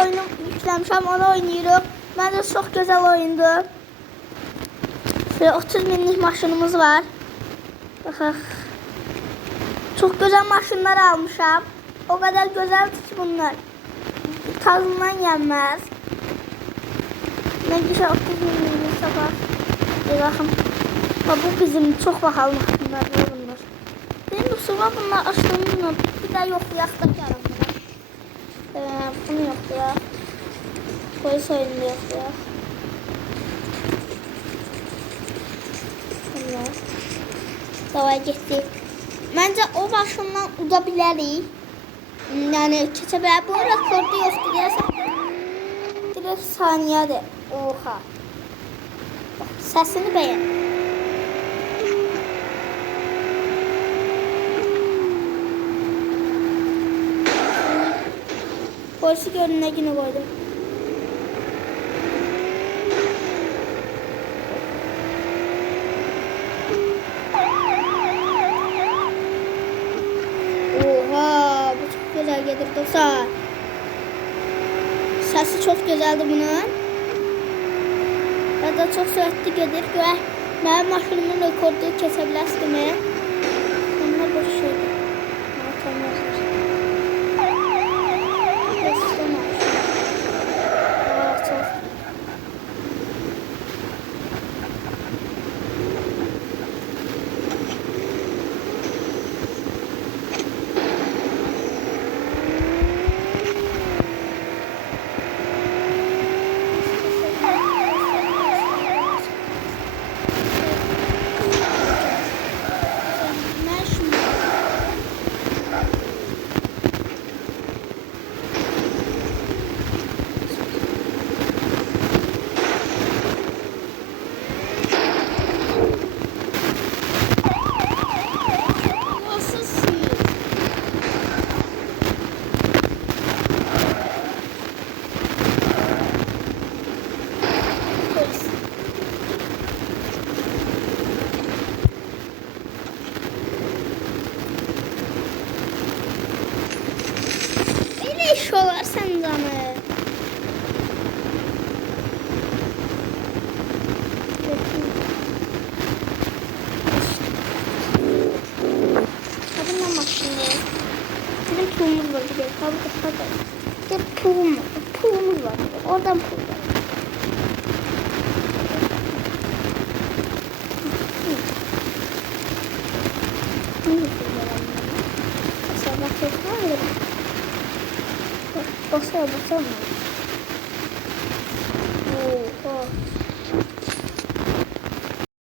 oyunu yükləmişəm, onu oynayırıq. Məncə çox gözəl oyundur. Şöyle 30 minlik maşınımız var. Baxaq. Çox gözəl maşınlar almışam. O kadar gözəldir ki bunlar. Tadından yenməz. Ne güzel 30 minlik sabah. Baxın. Bu bizim çok bahalı maşınlar bunlar. Benim bu sabah bunlar açtığımda bir daha yoxlayaq da gələm. Bunu yoxlayaq. Polis oyunu yoxlayaq. Davaya getdik. Məncə o başından uda bilərik. Yəni keçə bilər. Bu rekordu yoxdur deyəsən. Direkt saniyədir. Oha. Bax, səsini bəyən. Polisi görün nə günə qoydum. Oha, bu çok güzel gelir dostlar. Sesi çok güzeldi bunun. Ya da çok süratli gelir. Ve benim maşınımın rekordu kesebilirsin mi? Bunlar boş şeydi. Şolar sen canı. Kadınla maşını. Bizim pulumuz var. Bir pulumuz var. Oradan pul var. Basar.